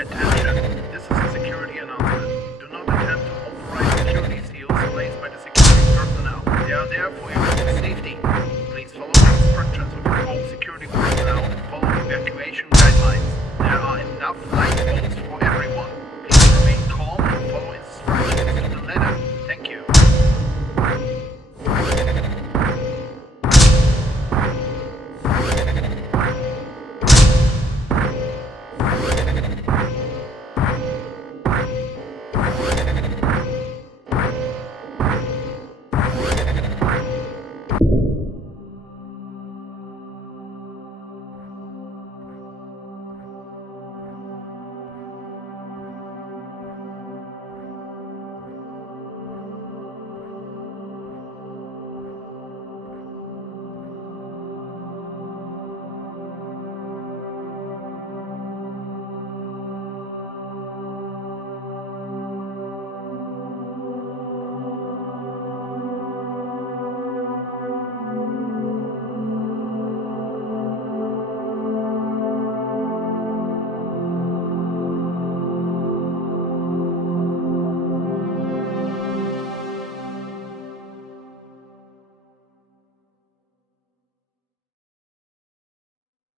Attention, this is a security announcement. Do not attempt to override security seals placed by the security personnel. They are there for your safety. Please follow the instructions of your home security personnel and follow evacuation